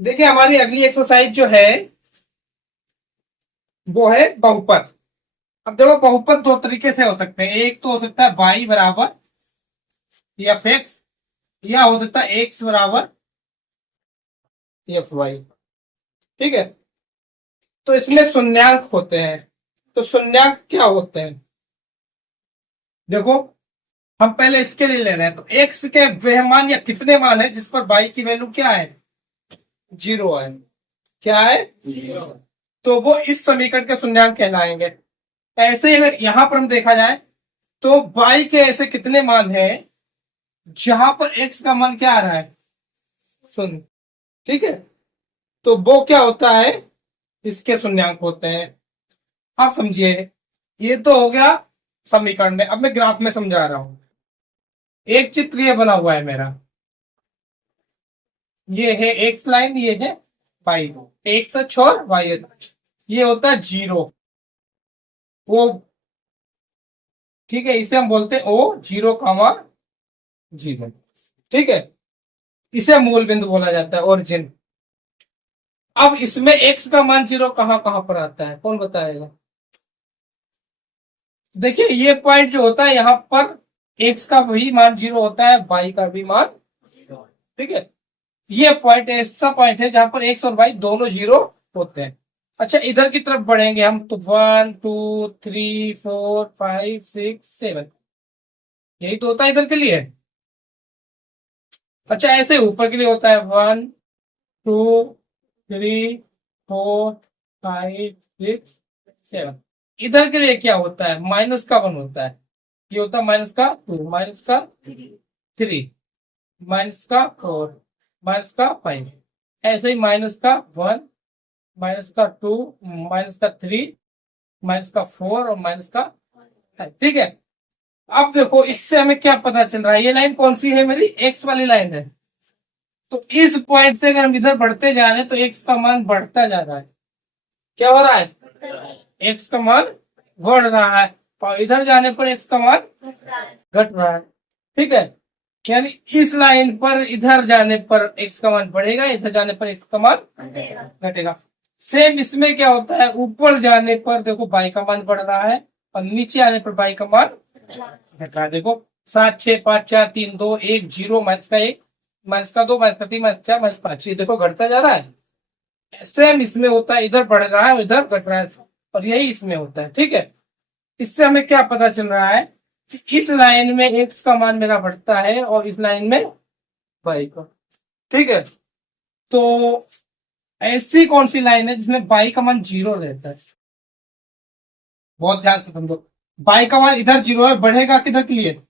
देखिए हमारी अगली एक्सरसाइज जो है वो है बहुपद। अब देखो बहुपद दो तरीके से हो सकते हैं। एक तो हो सकता है y बराबर एफ एक्स, या हो सकता है x बराबर एफ वाई। ठीक है, तो इसमें शून्यांक होते हैं। तो शून्यांक क्या होते हैं देखो, हम पहले इसके लिए ले रहे हैं। तो x के वह मान या कितने मान है जिस पर y की वैल्यू क्या है, जीरो है। क्या है, जीरो। तो वो इस समीकरण के शून्यांक कहलाएंगे। ऐसे ही अगर यहां पर हम देखा जाए तो y के ऐसे कितने मान हैं जहां पर x का मान क्या आ रहा है, शून्य। ठीक है, तो वो क्या होता है, इसके शून्यांक होते हैं। आप समझिए, ये तो हो गया समीकरण में। अब मैं ग्राफ में समझा रहा हूं। एक चित्र ये बना हुआ है मेरा, ये है एक्स लाइन, ये है वाई। एक्स अक्ष और वाई अक्ष, ये होता है जीरो। वो ठीक है, इसे हम बोलते हैं ओ जीरो कामा जीरो। ठीक है, इसे मूल बिंदु बोला जाता है, ओरिजिन। अब इसमें एक्स का मान जीरो कहां कहां पर आता है, कौन बताएगा। देखिए ये पॉइंट जो होता है यहां पर एक्स का भी मान जीरो होता है, वाई का भी मान। ठीक है, ये पॉइंट ऐसा पॉइंट है जहां पर एक्स और वाई दोनों जीरो होते हैं। अच्छा, इधर की तरफ बढ़ेंगे हम तो 1 2 3 4 5 6 7, यही तो होता है इधर के लिए। अच्छा, ऐसे ऊपर के लिए होता है 1 2 3 4 5 6 7। इधर के लिए क्या होता है, -1 होता है। ये होता है -2, -3, -4, -5। ऐसे ही -1, -2, -3, -4 और -5। ठीक है, अब देखो इससे हमें क्या पता चल रहा है, ये लाइन कौन सी है, मेरी एक्स वाली लाइन है। तो इस पॉइंट से अगर हम इधर बढ़ते जा रहे हैं तो एक्स का मान बढ़ता जा रहा है। क्या हो रहा है, एक्स का मान बढ़ रहा है, और इधर जाने पर एक्स का मान घट रहा है। ठीक है, यानी इस लाइन पर इधर जाने पर एक्स का मान बढ़ेगा, इधर जाने पर एक्स का मान घटेगा। सेम इसमें क्या होता है, ऊपर जाने पर देखो बाई का मान बढ़ रहा है, और नीचे आने पर बाई का मान घट रहा है। देखो 7 6 5 4 3 2 1 जीरो, -1, -2, -3, -4, -5, ये देखो घटता जा रहा है। सेम इसमें होता है, इधर बढ़ रहा है और इधर घट रहा है, और यही इसमें होता है। ठीक है, इससे हमें क्या पता चल रहा है कि इस लाइन में एक्स का मान मेरा बढ़ता है और इस लाइन में वाई का। ठीक है, तो ऐसी कौन सी लाइन है जिसमें वाई का मान जीरो रहता है, बहुत ध्यान से समझो। वाई का मान इधर जीरो है, बढ़ेगा किधर के लिए,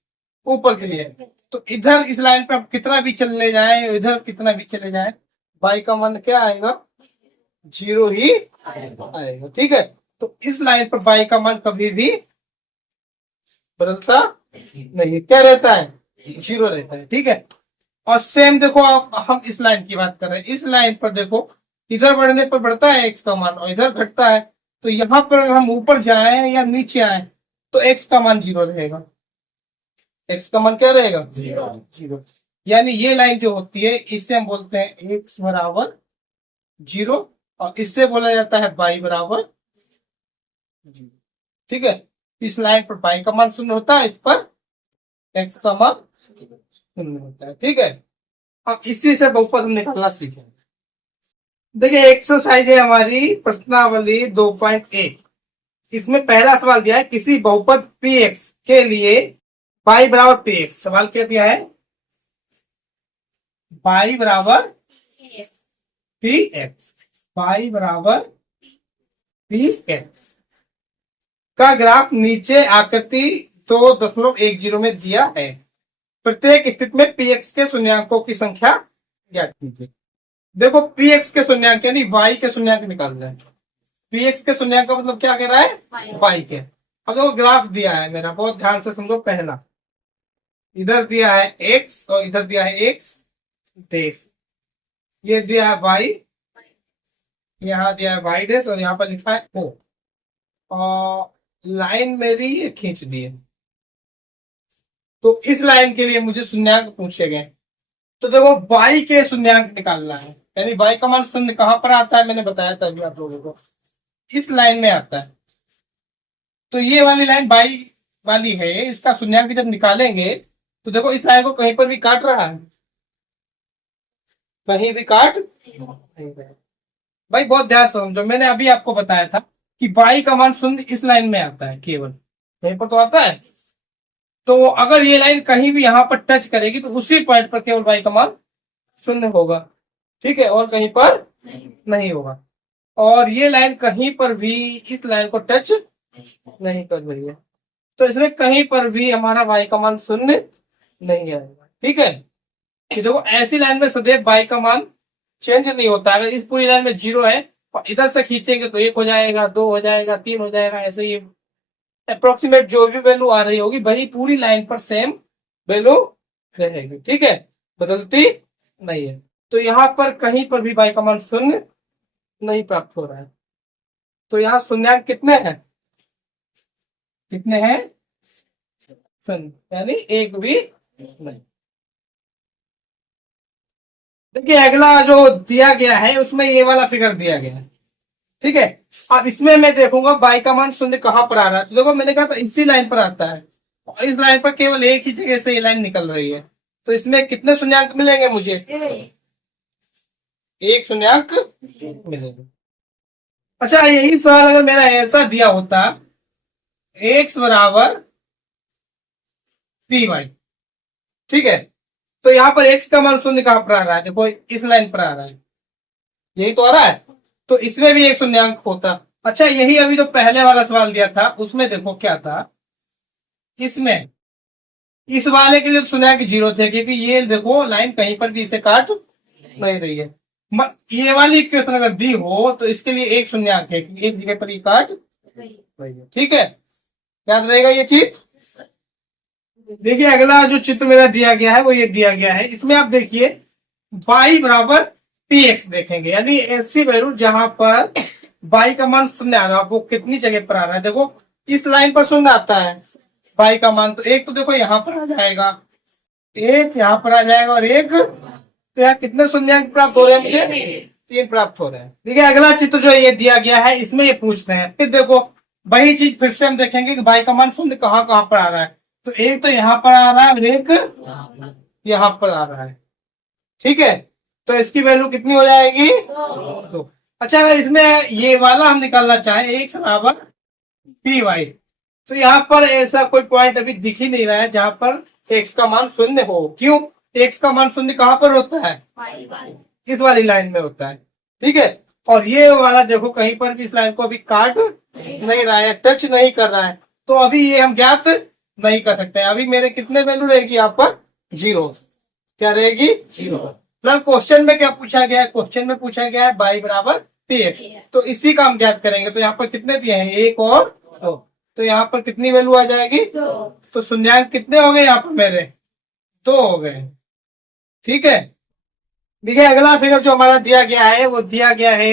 ऊपर के लिए। तो इधर इस लाइन पे आप कितना भी चले जाए, इधर कितना भी चले जाए, वाई का मान क्या आएगा, जीरो ही आएगा। ठीक है, तो इस लाइन पर वाई का मान कभी भी बदलता नहीं, क्या रहता है, जीरो रहता है। ठीक है, और सेम देखो आप, हम इस लाइन की बात कर रहे हैं। इस लाइन पर देखो, इधर बढ़ने पर बढ़ता है एक्स का मान और इधर घटता है। तो यहां पर अगर हम ऊपर जाए या नीचे आए तो एक्स का मान जीरो रहेगा। एक्स का मान क्या रहेगा, जीरो जीरो। यानी ये लाइन जो होती है इसे हम बोलते हैं एक्स बराबर जीरो, और इससे बोला जाता है वाई बराबर जीरो। ठीक है, इस लाइन पर वाई का मान शून्य होता है, इस पर एक्स का मान शून्य होता है। ठीक है, अब इसी से बहुपद हम निकालना सीखेंगे। देखिए एक्सरसाइज है हमारी प्रश्नावली 2.1। इसमें पहला सवाल दिया है, किसी बहुपद पी एक्स के लिए y बराबर पी एक्स। सवाल क्या दिया है, y बराबर पी एक्स, y बराबर पी एक्स का ग्राफ नीचे आकृति 2.10 में दिया है। प्रत्येक स्थिति में पी एक्स के शून्यांकों की संख्या ज्ञात कीजिए। देखो पी एक्स के शून्यांक यानी वाई के शून्यांक निकाल रहे हैं। पी एक्स के शून्यांक का मतलब क्या कह रहा है, वाई के। अब देखो ग्राफ दिया है मेरा, बहुत ध्यान से समझो। पहला इधर दिया है एक्स और इधर दिया है एक्स डेश, ये दिया है वाई, यहाँ दिया है वाई डेश, और यहाँ पर लिखा है ओ। और लाइन मेरी ये खींच दी है। तो इस लाइन के लिए मुझे शून्यांक पूछे गए। तो देखो वाई के शून्यांक निकालना है। यानी y का मान शून्य कहां पर आता है, मैंने बताया था अभी आप लोगों को, इस लाइन में आता है। तो ये वाली लाइन y वाली है, इसका शून्याङ्क जब निकालेंगे तो देखो इस लाइन को कहीं पर भी काट रहा है, कहीं भी काट नहीं रहा है। भाई बहुत ध्यान से समझो, मैंने अभी आपको बताया था कि y का मान शून्य इस लाइन में आता है, केवल यहीं पर तो आता है। तो अगर ये लाइन कहीं भी यहां पर टच करेगी तो उसी पॉइंट पर केवल y का मान शून्य होगा, ठीक है, और कहीं पर नहीं होगा। और ये लाइन कहीं पर भी इस लाइन को टच नहीं कर रही है, तो इसमें कहीं पर भी हमारा y का मान शून्य नहीं आएगा, ठीक है। कि देखो ऐसी लाइन में सदैव y का मान चेंज नहीं होता। अगर इस पूरी लाइन में 0 है और इधर से खींचेंगे तो 1 हो जाएगा, 2 हो जाएगा, 3 हो जाएगा, ऐसे ही अप्रोक्सीमेट जो भी वैल्यू आ रही होगी वही पूरी लाइन पर सेम वैल्यू रहेगी, ठीक है, बदलती नहीं है। तो यहां पर कहीं पर भी y का मान शून्य नहीं प्राप्त हो रहा है। तो यहाँ शून्याङ्क कितने हैं, कितने हैं, शून्य, यानी एक भी नहीं। देखिए अगला जो दिया गया है उसमें ये वाला फिगर दिया गया है, ठीक है। अब इसमें मैं देखूंगा y का मान शून्य कहां पर आ रहा है। तो देखो मैंने कहा था इसी लाइन पर आता है, और इस लाइन पर केवल एक ही जगह से ये लाइन निकल रही है। तो इसमें कितने शून्याङ्क मिलेंगे मुझे, एक शून्याङ्क मिलेगा। अच्छा यही सवाल अगर मेरा ऐसा दिया होता x बराबर पी वाई, ठीक है, तो यहाँ पर x का मान शून्य कहां पर आ रहा है, देखो इस लाइन पर आ रहा है, यही तो आ रहा है, तो इसमें भी एक शून्याङ्क होता। अच्छा यही अभी जो पहले वाला सवाल दिया था उसमें देखो क्या था, इसमें इस वाले के लिए शून्याङ्क 0 थे, क्योंकि ये देखो लाइन कहीं पर भी इसे काट नहीं रही है। ये वाली इक्वेशन अगर दी हो तो इसके लिए एक शून्याङ्क है, क्योंकि एक जगह पर ये काट रही है, ठीक है, याद रहेगा ये चीज। देखिए अगला जो चित्र मेरा दिया गया है वो ये दिया गया है, इसमें आप देखिए y बराबर पी एक्स देखेंगे, यानी ऐसी वैल्यू जहां पर y का मान शून्य आ रहा है, वो कितनी जगह पर आ रहा है, देखो इस लाइन पर शून्य आता है y का मान, तो एक तो देखो यहां पर आ जाएगा, एक यहां पर आ जाएगा, और एक, तो यहाँ कितने शून्याङ्क प्राप्त हो रहे हैं मुझे, 3 प्राप्त हो रहे हैं। देखिए अगला चित्र जो ये दिया गया है इसमें ये पूछ रहे हैं, फिर देखो वही चीज फिर से हम देखेंगे कि y का मान शून्य कहां कहां पर आ रहा है, तो एक तो यहां पर आ रहा है और एक यहां पर आ रहा है, ठीक है, तो इसकी वैल्यू कितनी हो जाएगी, 2। अच्छा अगर इसमें ये वाला हम निकालना चाहें x बराबर पी वाई, तो यहाँ पर ऐसा कोई पॉइंट अभी दिख ही नहीं रहा है जहां पर x का मान शून्य हो। क्यों, x का मान शून्य कहां पर होता है, इस वाली लाइन में होता है, ठीक है। और ये वाला देखो कहीं पर भी इस लाइन को अभी काट नहीं रहा है, टच नहीं कर रहा है, तो अभी ये हम ज्ञात नहीं कर सकते हैं। अभी मेरे कितने वैल्यू रहेगी यहाँ पर, 0, क्या रहेगी, 0। फिलहाल क्वेश्चन में क्या पूछा गया है, क्वेश्चन में पूछा गया है y बराबर पी एक्स, तो इसी का हम ज्ञात करेंगे। तो यहाँ पर कितने दिए हैं, 1 और 2, तो यहाँ पर कितनी वैल्यू आ जाएगी, तो शून्याङ्क कितने हो गए यहाँ पर मेरे, 2 हो गए, ठीक है। देखिए अगला फिगर जो हमारा दिया गया है वो दिया गया है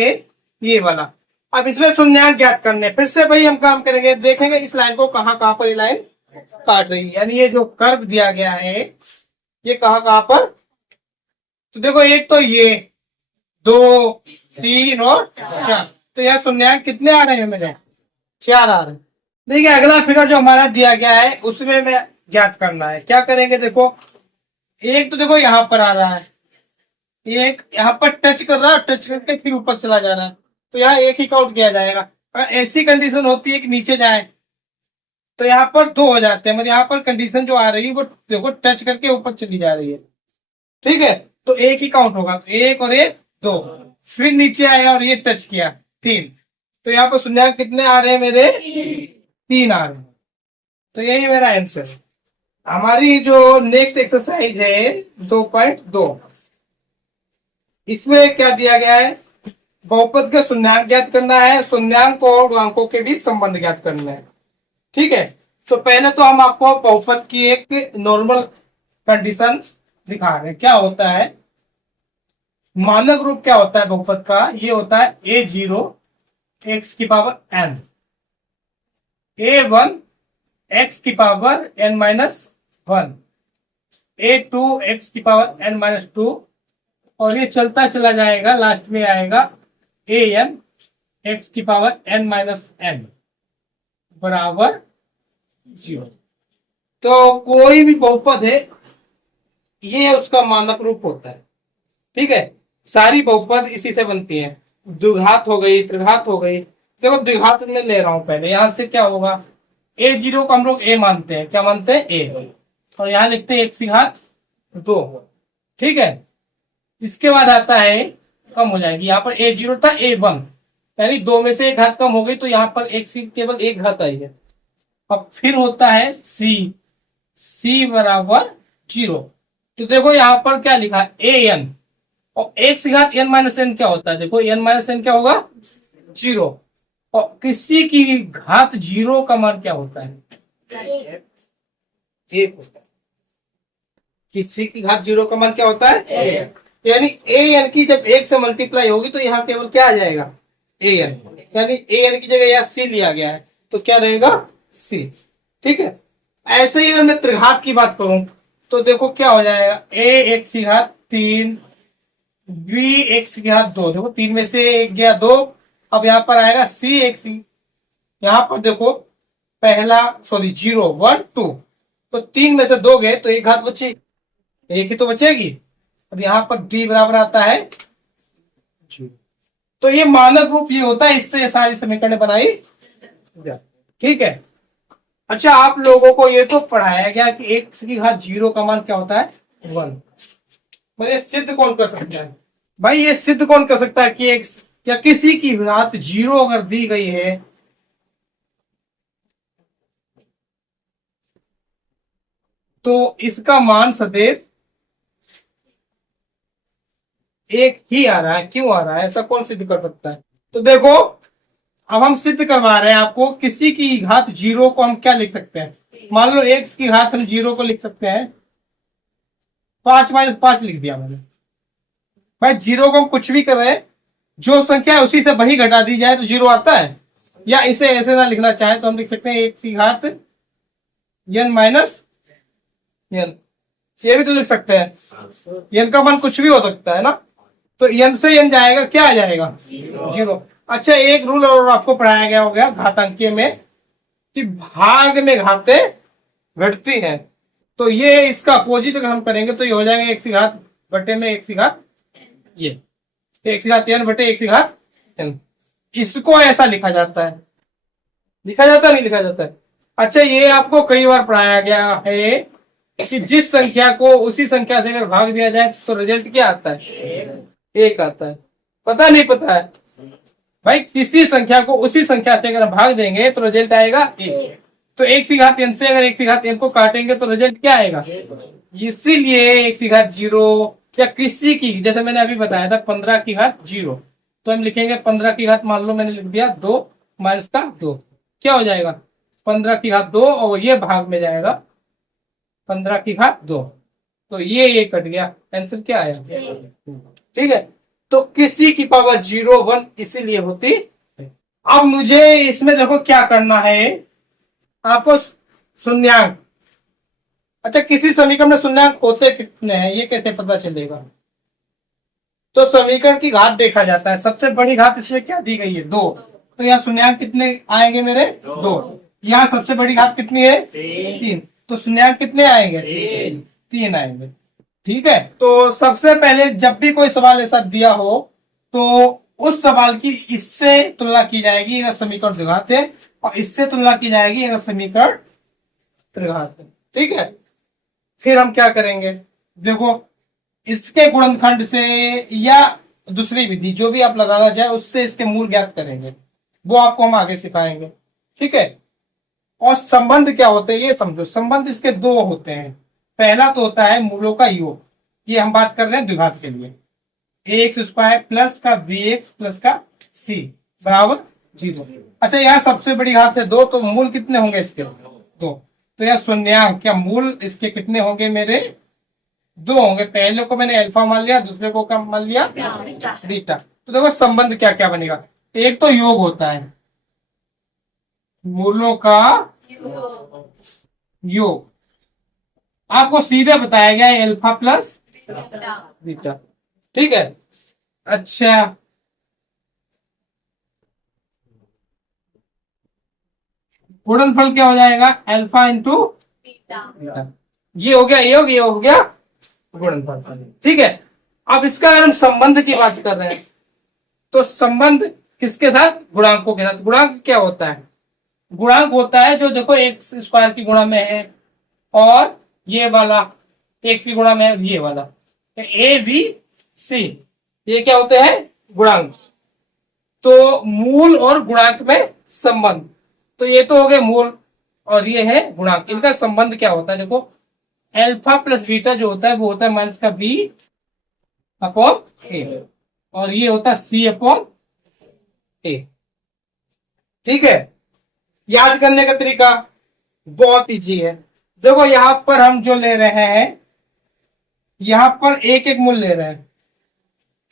ये वाला। अब इसमें शून्याङ्क ज्ञात करने, फिर से भाई हम काम करेंगे, देखेंगे इस लाइन को कहां कहां पर ये लाइन काट रही है, यानी ये जो कर्व दिया गया है ये कहां कहां पर, तो देखो एक तो ये 2, 3 और 4, तो यहाँ शून्याङ्क कितने आ रहे हैं मेरे, 4 आ रहे हैं। देखिए अगला फिगर जो हमारा दिया गया है उसमें मैं ज्ञात करना है, क्या करेंगे, देखो एक तो देखो यहां पर आ रहा है, एक यहाँ पर टच कर रहा है, टच करके फिर ऊपर चला जा रहा है, तो यहाँ एक ही काउंट किया जाएगा। अगर ऐसी कंडीशन होती है कि नीचे जाए तो यहाँ पर 2 हो जाते हैं, मतलब यहाँ पर कंडीशन जो आ रही है वो देखो टच करके ऊपर चली जा रही है, ठीक है, तो एक ही काउंट होगा, तो 1 और 1 2, फिर नीचे आया और ये टच किया 3, तो यहाँ पर शून्याङ्क कितने आ रहे हैं मेरे, 3 आ रहे हैं। तो यही मेरा आंसर है। हमारी जो नेक्स्ट एक्सरसाइज है 2.2, इसमें क्या दिया गया है, बहुपद का शून्याङ्क ज्ञात करना है, शून्याङ्क और गुणांकों के बीच संबंध ज्ञात करना है, ठीक है। तो पहले तो हम आपको बहुपद की एक नॉर्मल कंडीशन दिखा रहे हैं, क्या होता है, मानक रूप क्या होता है बहुपद का, ये होता है a0 x की पावर n, a1 x की पावर n-1, a2 x की पावर n-2, और ये चलता चला जाएगा, लास्ट में आएगा ए एन एक्स की पावर एन माइनस एन बराबर 0। तो कोई भी बहुपद है, ये उसका मानक रूप होता है। ठीक है, सारी बहुपद इसी से बनती हैं। द्विघात हो गई, त्रिघात हो गई। देखो द्विघात में ले रहा हूं पहले, यहां से क्या होगा, a0 को हम लोग a मानते हैं, क्या मानते हैं a, और यहां लिखते हैं x की घात 2। ठीक है, इसके बाद आता है कम हो जाएगी, यहाँ पर a0 था a1, यानी 2 में से एक घात कम हो गई, तो यहाँ पर x की केवल एक घात आई है। अब फिर होता है c बराबर 0। तो देखो यहाँ पर क्या लिखा है an, और x की घात n माइनस एन क्या होता है, देखो n माइनस एन क्या होगा 0, और किसी की घात 0 का मान क्या होता है 1 होता है। किसी की घात 0 का मान क्या होता है 1, यानी an की जब 1 से मल्टीप्लाई होगी तो यहाँ केवल क्या आ जाएगा an, यानी an की जगह यहाँ c लिया गया है, तो क्या रहेगा c। ठीक है, ऐसे ही अगर मैं त्रिघात की बात करूं तो देखो क्या हो जाएगा, a x की घात 3 b x की घात 2, देखो 3 में से एक गया 2, अब यहाँ पर आएगा c x, यहाँ पर देखो पहला 0 1 2, तो 3 में से 2 गए तो एक घात बची, एक ही तो बचेगी। अब यहाँ पर d बराबर आता है 0। तो ये मानक रूप ये होता है, इससे सारी समीकरण बनाई जाती। ठीक है, अच्छा आप लोगों को ये तो पढ़ाया गया कि x की घात 0 का मान क्या होता है 1। ये सिद्ध कौन कर सकता है भाई, ये सिद्ध कौन कर सकता है कि x या किसी की घात 0 अगर दी गई है तो इसका मान सदैव एक ही आ रहा है। क्यों आ रहा है, ऐसा कौन सिद्ध कर सकता है। तो देखो अब हम सिद्ध करवा रहे हैं आपको, किसी की घात 0 को हम क्या लिख सकते हैं, मान लो x की घात हम 0 को लिख सकते हैं 5 माइनस 5 लिख दिया मैंने। भाई 0 को हम कुछ भी कर रहे हैं, जो संख्या है उसी से वही घटा दी जाए तो 0 आता है, या इसे ऐसे ना लिखना चाहे तो हम लिख सकते हैं x की घात n माइनस n, ये भी तो लिख सकते हैं। n का मान कुछ भी हो सकता है ना, तो n से n जाएगा, क्या आ जाएगा 0। अच्छा एक रूल और आपको पढ़ाया गया हो गया घातांकीय में कि भाग में घातें घटती हैं, तो ये इसका अपोजिट अगर हम करेंगे तो ये हो जाएगा x की घात बटे में x की घात, ये x की घात n बटे x की घात n। इसको ऐसा लिखा जाता है, लिखा जाता नहीं लिखा जाता है। अच्छा ये आपको कई बार पढ़ाया गया है कि जिस संख्या को उसी संख्या से अगर भाग दिया जाए तो रिजल्ट क्या आता है 1 आता है। पता नहीं पता है भाई, किसी संख्या को उसी संख्या से अगर भाग देंगे तो रिजल्ट आएगा 1। तो x की घात n से अगर x की घात n को काटेंगे तो रिजल्ट क्या आएगा, इसीलिए x की घात 0 या किसी की, जैसे मैंने अभी बताया था 15 की घात 0, तो हम लिखेंगे 15 की घात, मान लो मैंने लिख दिया 2 माइनस का 2, क्या हो जाएगा 15 की घात 2, और ये भाग में जाएगा 15 की घात 2, तो ये कट गया, आंसर क्या आया। ठीक है, तो किसी की पावर 0 1 इसीलिए होती। अब मुझे इसमें देखो क्या करना है आपको, शून्यांक। अच्छा किसी समीकरण में शून्यांक होते कितने हैं ये कैसे पता चलेगा, तो समीकरण की घात देखा जाता है, सबसे बड़ी घात इसमें क्या दी गई है 2, तो यहाँ शून्यांक कितने आएंगे मेरे 2, यहाँ सबसे बड़ी घात कितनी है 3, तो शून्यांक कितने आएंगे 3 आएंगे। ठीक है, तो सबसे पहले जब भी कोई सवाल ऐसा दिया हो तो उस सवाल की इससे तुलना की जाएगी अगर समीकरण द्विघात है, और इससे तुलना की जाएगी अगर समीकरण त्रिघात है। ठीक है, फिर हम क्या करेंगे, देखो इसके गुणनखंड से या दूसरी विधि जो भी आप लगाना चाहे उससे इसके मूल ज्ञात करेंगे, वो आपको हम आगे सिखाएंगे। ठीक है, और संबंध क्या होते हैं ये समझो, संबंध इसके 2 होते हैं। पहला तो होता है मूलों का योग, ये हम बात कर रहे हैं द्विघात के लिए, ax स्क्वायर प्लस का bx प्लस का c बराबर 0। अच्छा यहाँ सबसे बड़ी घात है 2, तो मूल कितने होंगे इसके 2, तो यह शून्यांक, क्या मूल इसके कितने होंगे मेरे 2 होंगे। पहले को मैंने अल्फा मान लिया, दूसरे को क्या मान लिया बीटा। तो देखो संबंध क्या क्या बनेगा, एक तो योग होता है, मूलों का योग, आपको सीधे बताया गया है अल्फा प्लस बीटा। ठीक है। अच्छा, गुणनफल क्या हो जाएगा? Alpha into beta. ये हो गया, ये हो गया, ये हो गया गुणनफल। ठीक है। अब इसका अगर हम संबंध की बात कर रहे हैं तो संबंध किसके साथ? गुणांकों के साथ। गुणांक क्या होता है? गुणांक होता है जो देखो एक्स स्क्वायर की गुणा में है, और ये वाला एक्स की गुणा में है, ये वाला ए बी सी, ये क्या होते हैं? गुणांक। तो मूल और गुणांक में संबंध, तो ये तो हो गए मूल और ये है गुणांक। इनका संबंध क्या होता है? देखो, अल्फा प्लस बीटा जो होता है वो होता है माइनस का बी अपॉन ए, और ये होता है सी अपॉन ए। ठीक है। याद करने का तरीका बहुत इजी है। देखो यहां पर हम जो ले रहे हैं, यहां पर एक एक मूल ले रहे हैं।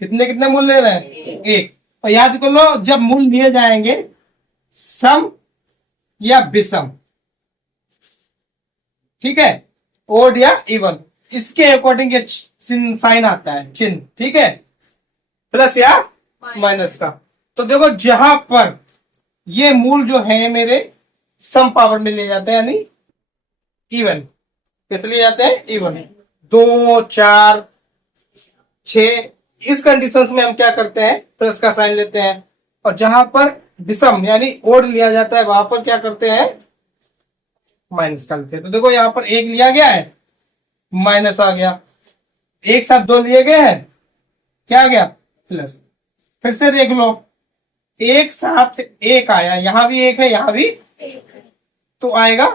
कितने कितने मूल ले रहे हैं? एक। और याद कर लो, जब मूल लिए जाएंगे सम या विषम, ठीक है, ओड या इवन, इसके अकॉर्डिंग ये साइन आता है, चिन्ह। ठीक है, प्लस या माइनस का। तो देखो जहां पर ये मूल जो है मेरे सम पावर में ले जाते हैं, यानी इवन। किस लिए जाते हैं? इवन। 2 4 6, इस कंडीशंस में हम क्या करते हैं? प्लस का साइन लेते हैं। और जहां पर विषम यानी ओड लिया जाता है वहां पर क्या करते हैं? माइनस का लेते हैं। तो देखो यहां पर एक लिया गया है, माइनस आ गया। एक साथ दो लिए गए हैं, क्या आ गया? प्लस। फिर से देख लो, एक साथ एक आया, यहां भी एक है, यहां भी तो आएगा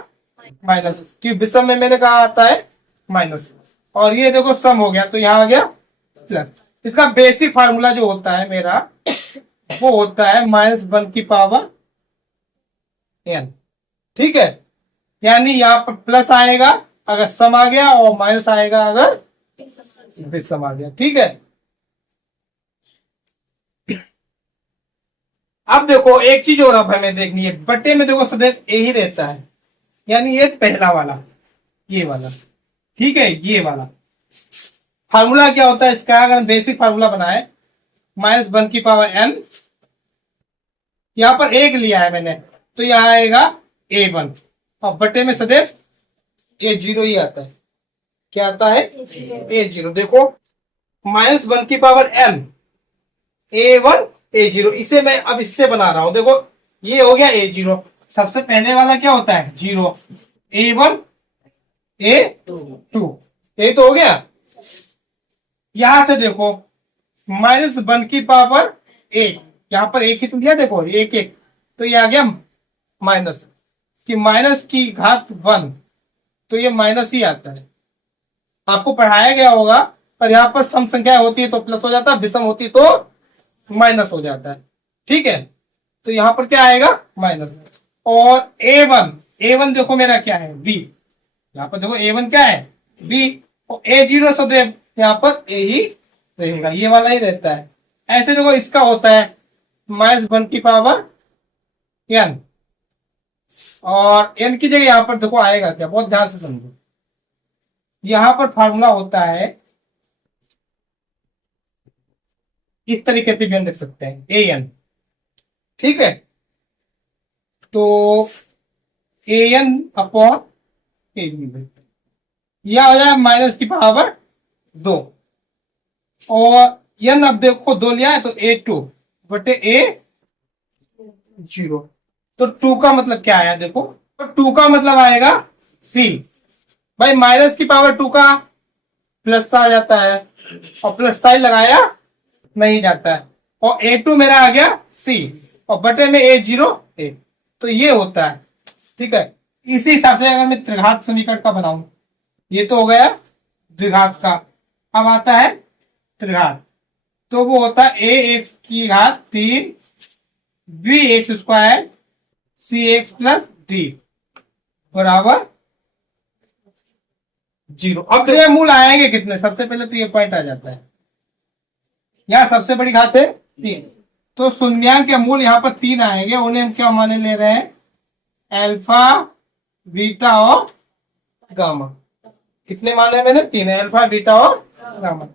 माइनस, क्योंकि विषम में मैंने कहा आता है माइनस। और ये देखो सम हो गया तो यहां आ गया प्लस। इसका बेसिक फार्मूला जो होता है मेरा, वो होता है -1 की पावर n। ठीक है, यानी यहां पर प्लस आएगा अगर सम आ गया, और माइनस आएगा अगर विषम आ गया। ठीक है। अब देखो एक चीज और अब हमें देखनी है, बट्टे में देखो सदैव ए ही रहता है, यानी ये पहला वाला, ये वाला। ठीक है, ये वाला फार्मूला क्या होता है इसका? अगर बेसिक फार्मूला बनाए, -1 की पावर n, यहां पर एक लिया है मैंने, तो यहां आएगा a1, और बट्टे में सदैव a0 ही आता है। क्या आता है? a0। देखो -1 की पावर n, a1 a0, इसे मैं अब इससे बना रहा हूं। देखो ये हो गया a0, सबसे पहले वाला क्या होता है? 0, a1 a2, ये तो हो गया। यहां से देखो -1 की पावर 1, यहां पर एक ही तो लिया, देखो एक एक, तो ये आ गया माइनस कि माइनस की घात 1, तो ये माइनस ही आता है। आपको पढ़ाया गया होगा, पर यहां पर सम संख्या होती है तो प्लस हो जाता है, विषम होती तो माइनस हो जाता है। ठीक है, तो यहां पर क्या आएगा? माइनस। और a1 देखो मेरा क्या है? b। यहां पर देखो a1 क्या है? b। और a0 सदैव यहां पर a ही रहेगा, ये वाला ही रहता है। ऐसे देखो इसका होता है -1 की पावर n, और n की जगह यहां पर देखो आएगा क्या? बहुत ध्यान से समझो, यहां पर फार्मूला होता है, इस तरीके से भी हम लिख सकते हैं an। ठीक है, तो an अपॉन a, यह हो जाए माइनस की पावर 2, और n अब देखो 2 लिया है तो a2 बटे a0। तो 2 का मतलब क्या आया? देखो, तो 2 का मतलब आएगा c। भाई माइनस की पावर 2 का प्लस आ जाता है, और प्लस साइन लगाया नहीं जाता है, और a2 मेरा आ गया c, और बटे में a0 a, तो ये होता है। ठीक है, इसी हिसाब से अगर मैं त्रिघात समीकरण का बनाऊं, ये तो हो गया द्विघात का, अब आता है त्रिघात, तो वो होता है ax की घात 3 bx square cx plus d बराबर 0। अब तो ये मूल आएंगे कितने? सबसे पहले तो ये पॉइंट आ जाता है, यहाँ सबसे बड़ी घात है 3, तो शून्यांक के मूल यहाँ पर 3 आएंगे। उन्हें हम क्या माने ले रहे हैं? अल्फा, बीटा और गामा। कितने माने मैंने? 3, अल्फा, बीटा और गामा।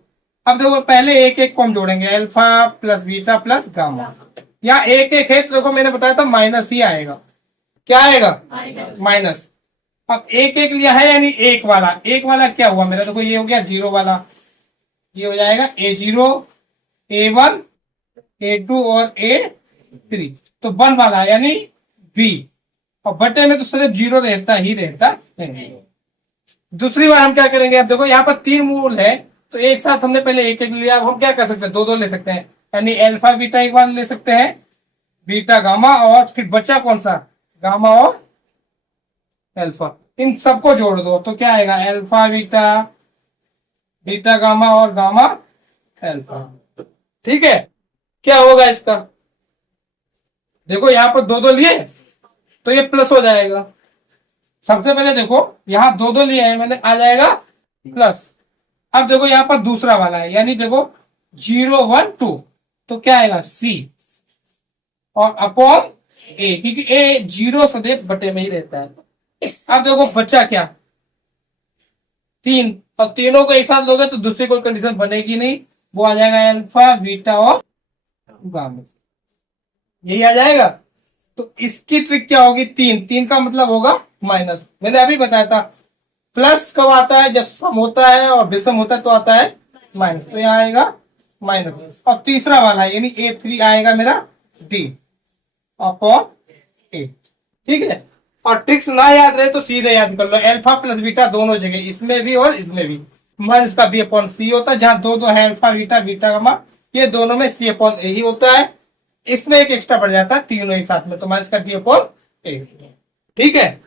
अब देखो पहले एक एक को हम जोड़ेंगे, alpha plus beta plus gamma. यहाँ एक एक है तो देखो मैंने बताया था माइनस ही आएगा। क्या आएगा? माइनस। अब एक एक लिया है यानी एक वाला क्या हुआ मेरा, देखो ये हो गया जीरो वाला, ये हो जाएगा A0, A1, A2 और A3। तो 1 वाला यानी B, और बटे में तो सिर्फ जीरो रहता ही रहता है। दूसरी बार हम क्या करेंगे, अब देखो यहाँ पर 3 मूल है तो एक साथ हमने पहले एक एक लिया, अब हम क्या कर सकते हैं, दो ले सकते हैं, यानी अल्फा बीटा एक बार ले सकते हैं, बीटा गामा, और फिर बचा कौन सा, गामा और अल्फा। इन सबको जोड़ दो तो क्या आएगा, अल्फा बीटा, बीटा गामा और गामा अल्फा। ठीक है, क्या होगा इसका, देखो यहाँ पर दो लिए तो ये प्लस हो जाएगा। सबसे पहले देखो यहाँ दो लिए हैं मैंने, आ जाएगा प्लस। अब देखो यहाँ पर दूसरा वाला है, यानी देखो 0 1 2, तो क्या आएगा C और अपॉन A, क्योंकि A 0 सदैव बटे में ही रहता है। अब देखो बच्चा क्या, 3, और तीनों को एक साथ लोगे तो दूसरी कोई कंडीशन बनेगी नहीं, वो आ जाएगा अल्फा बीटा और गामा, यही आ जाएगा। तो इसकी ट्रिक क्या होगी, 3 का मतलब होगा माइनस। मैंने अभी बताया था प्लस कब आता है, जब सम होता है और विषम होता है तो आता है माइनस, तो यहाँ आएगा माइनस। और तीसरा वाला यानी A3 आएगा मेरा D अपॉन A। ठीक है, और ट्रिक्स ना याद रहे तो सीधे याद कर लो, अल्फा प्लस बीटा दोनों जगह, इसमें भी और इसमें भी, माइनस का B अपॉन C होता है। जहां दो है अल्फा बीटा बीटा गामा, ये दोनों में C अपॉन A ही होता है। इसमें एक एक्स्ट्रा बढ़ जाता है तीनों एक साथ में, तो माइनस का D अपॉन A। ठीक है,